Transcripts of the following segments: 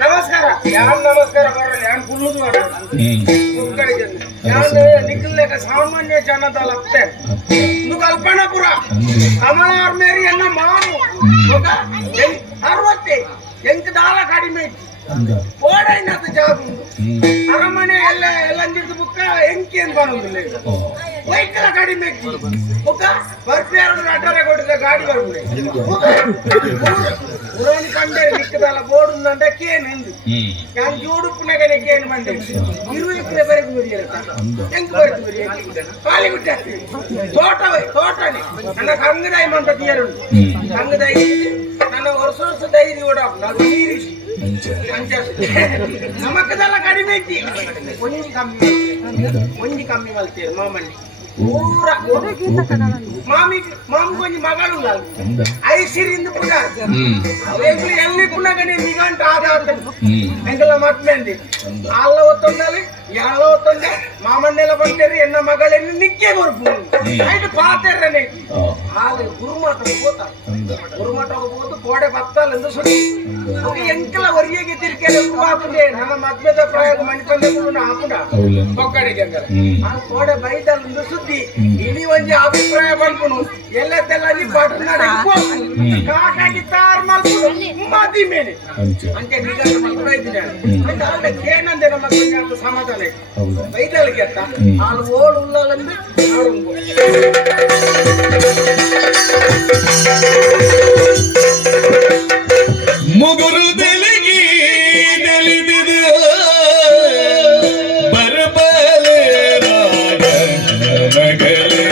ನಮಸ್ಕಾರ ನಮಸ್ಕಾರ ಬರಲಿ ಯಾನ್ ಕುಲ್ಲುದು ನಿಖಿಲ್ಲೇಕ ಸಾಮಾನ್ಯ ಜನದಲ್ಲ ಕಲ್ಪನಾಪುರ ಕಮಲಾರ್ ಮೇರಿ ಎನ್ನ ಮಾಮು 60 ಎಂಕ್ ದಾಲ ಕಡಿಮೆ ಓಡೈನದು ಜಾಬ್ ಅರಮನೆ ಎಲ್ಲ ಎಲ್ಲಂದಿದ್ದು ಬುಕ್ಕ ಎಂಕಿ ಅಂತ ಬರೋದಿಲ್ಲ ವೈಕಲ ಕಡಿಮೆ ಬುಕ್ಕ ಬರ್ಪಿಯಾರ ಅಡ್ಡರೆ ಕೊಟ್ಟಿದ್ದ ಗಾಡಿ ಬರ್ಬಿಡಿ ಪುರಾಣಿ ಕಂಡೆ ನಿಕ್ಕದಲ್ಲ ಬೋಡುಂದಂತ ಕೇನು ഞാൻ ജോടുപ്പിനകനെ കേನು ಮಂಡೆ 20 ಎಕರೆ ಬರೆದು ಬರಿಯಲ್ಲ ಹೆಂಗ್ ಬರೆದು ಬರಿಯ ಕಾಲಿ ಬಿಟ್ಟಾಗ್ತದೆ ತೋಟನೇ ನನ್ನ ಕಂಗದಾಯಿ ಮಂತ ತೀರುಂಟು ಕಂಗದಾಯಿ ನನ್ನ ವರ್ಷ ಧೈರ್ಯ ಓಡಾಕು ನಾನು ನೀರಿಸಿ ನಮಕ್ಕದೆಲ್ಲ ಕಡಿಮೆ ಐತಿ ಒಂಜಿ ಕಮ್ಮಿ ಮಲ್ತೀರಿ ಮಾಮಣ್ಣಿ ಪೂರ ಮಾಮಿ ಕೊಂಚ ಮಗಳು ಐಸಿರಿಂದ ಪುಟ ಎಲ್ಲಿ ಪುನಗನೆ ನಿಗಂಟ ಆದ ಎಂಕಲ ಮತ್ಮೇಂದಿ ಅಲ್ಲ ಒತ್ತೊಂದಲ್ಲಿ ಎಲ್ಲ ಒತ್ತೊಂದೆ ಮಾಮಣ್ಣೆಲ್ಲ ಬಂತೇರಿ ಎನ್ನ ಮಗಳೆನ್ನು ನಿಕ್ಕೆ ಬರ್ಬೋದು ಐದು ಪಾತೆರ್ರನೆ ಹಾಗೆ ಗುರುಮಠಕ್ಕೆ ಹೋತು ಕೋಡೆ ಬತ್ತಲ್ಲ ಸುಡಿ ಎಂಕಲ ವರಿಯಗೆ ತಿರ್ಕೆಲೆ ಹಾಕುಂಡೆ ನನ್ನ ಮದ್ಮೆದ ಪ್ರಯೋಗ ಮಣಿಕೊಂಡೆ ಹಾಕುಂಡ ಕೊಕ್ಕಡಿಗೆ ನಾನು ಕೋಡೆ ಬೈದಲ್ಲ ಸುದ್ದಿ ಇಡೀ ಒಂಜಿ ಅಭಿಪ್ರಾಯ ಬಂದ್ಕೊಂಡು ಎಲ್ಲೆಲ್ಲ ನೀ ಬಟ್ನಾಡ ಕಾಕಾಗಿ ತಾರ್ ಮಲ್ಕೊಂಡು ಮದಿ ಮೇಲೆ ಅಂತೆ ನಿಗಂತ ಮಲ್ಕೊಂಡು ಇದ್ದೀನಿ ಏನಂದೆ ನಮ್ಮ ಕೊಂಚ ಸಮಾಧಾನ ಬೈದಲ್ಗೆ ಅತ್ತ ಹಾಲು ಓಡು ಉಳ್ಳಲಂದು ಮುಗುರು ತೆಲಗಿ ನೆಲಿದಿದ ಬರಬಲೆ ರಾಗ ನಗಲೆ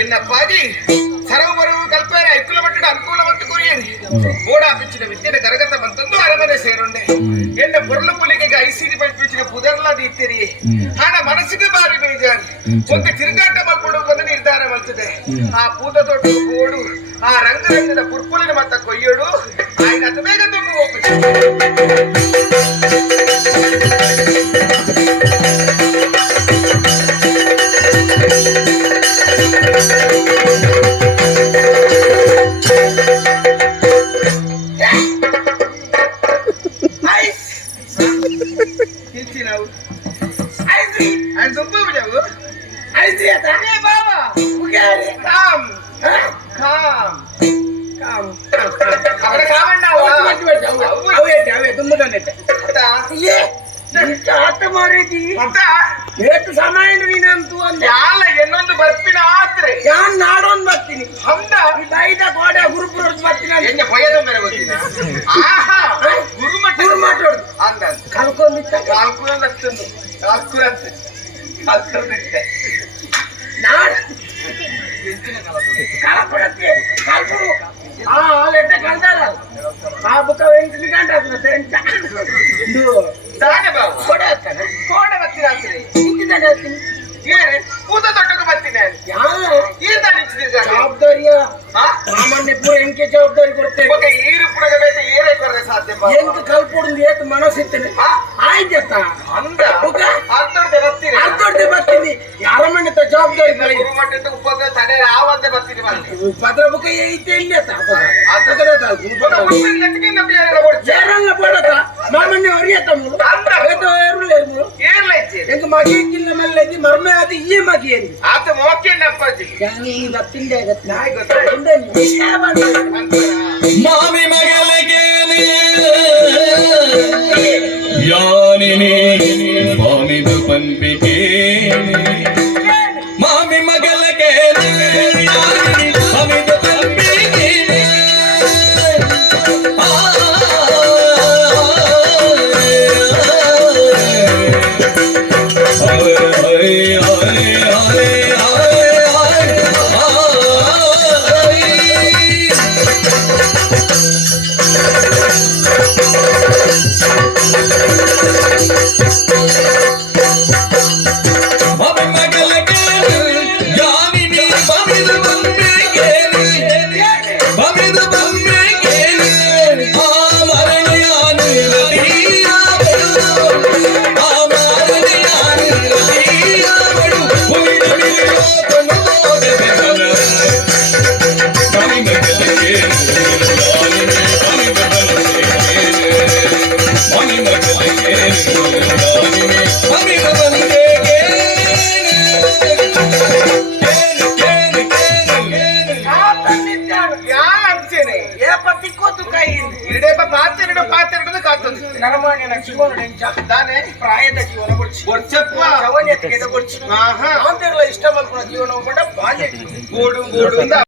ಎನ್ನಪ್ಪಾದಿ ಸರವರವು ಕಲ್ಪನೆ ಐಕುಲ ಮಟ್ಟದ ಅನುಕೂಲ ಮತ್ತು ಗುರಿಯರಿ ಓಡಾಪಿಚ್ಚಿನ ವಿದ್ಯೆನ ಕರಗತ ಬಂತಂದು ಅರಮನೆ ಸೇರೊಂಡೆ పొరల పులికి ఐసీని పంపించిన పుదర్లా తీర్తిరి ఆడ మనసుకి బారి బేజారు కొంత తిరుగాట మల్పుడు కొంత నిర్ధారం వల్చుదే ఆ పూత తోట కోడు ఆ రంగురంగుల పుర్పులని మತ್ತ కొయ్యడు ఆయన అతమేగ తొక్కు ಎಷ್ಟು ಸಮಯ ನೀನಂತೂ ಇನ್ನೊಂದು ಬರ್ತೀನಿ ಆತ್ರೆ ಯಾನ್ ನಾಡೊಂದು ಬರ್ತೀನಿ ಹೌದಾ ಬೈದ ಗೋಡೆ ಗುರುಪುರ ಬರ್ತೀನಿ ಎಣ್ಣೆ ಭಯದ ಮೇಲೆ ಬರ್ತೀನಿ ಆಹಾ ಗುರುಮಠೋಡು ಅಂದ ಕಲ್ಕೊಂಡಿದ್ದ ಕಾಲ್ಕುಲಂದು ಕಾಲ್ಕುಲಂತೆ ಕಾಲ್ಕುಲಂತೆ ನಾಡ್ ಕಲಪಡತ್ತೆ ಕಾಲ್ಪುರು ಆ ಲೆಟ್ಟೆ ಕಲ್ದಾರ ಆ ಬುಕ್ಕ ಎಂಟು ಗಂಟೆ ಆಗ್ತದೆ ಎಂಟ ದಾನೆ ಬಾಬು ಕೊಡೆ ಆಗ್ತಾನೆ ಕೋಡೆ ಬರ್ತೀನಿ ಆಗ್ತದೆ ಹಿಂದಿದ್ದಾನೆ ಆಗ್ತೀನಿ ಏನೇ ಕೂತ ತೊಟ್ಟಕ್ಕೆ ಬರ್ತೀನಿ ಈತ ನಿಂತಿದ್ದ ಜವಾಬ್ದಾರಿಯ ಸಾಮಾನ್ಯ ಪೂರ ಎಂಕೆ ಜವಾಬ್ದಾರಿ ಕೊಡ್ತೇವೆ ಈರು ಪುಡಗಬೇಕು ಏನೇ ಕೊರದೆ ಸಾಧ್ಯ ಎಂಕ ಕಲ್ಪುಡು ಏತ್ ಮನಸ್ಸಿತ್ತೇನೆ ಆಯ್ತ ಅಂದ ಅರ್ಧೊಡ್ಡೆ ಬರ್ತೀನಿ ಅರ್ಧೊಡ್ಡೆ ಬರ್ತೀನಿ ಯಾರ ಮಣ್ಣಿತ ಜವಾಬ್ದಾರಿ ಗುರುಮಟ್ಟದ ಉಪದ್ರ ತಡೆ ಯಾವಂತೆ ಬರ್ತೀನಿ ಉಪದ್ರ ಬುಕ್ಕ ಐತೆ ಇಲ್ಲ ಯಾರಲ್ಲ ಪಡತ ಮಾಮನ್ಯ ಹೊರಿಯತ್ತ ಮೂರು ಎಂಕ ಮಗೆ ಕಿಲ್ಲ ಮೇಲೆ ಮರ್ಮೆ ಅದು ಈ ಮಗೆ ಏನು ಆತ ಮೋಕೆ ನಪ್ಪಜಿ ತಿಂಡೆ ಮಾಮಿ ಮಗಳಿಗೆ ಯಾನಿನಿ ಮಾಮಿದು ಪಂಪಿಗೆ ಮಾಮಿ ಮಗಳಿಗೆ ಮಾಮಿದು ಪಂಪಿಗೆ ಪ್ರಾಯದ ಜೀವನ ಇಷ್ಟ ಮಾಡ್ಕೊಂಡ ಜೀವನ ಬಾಲ್ಯ ಗೋಡು ಗೋಡು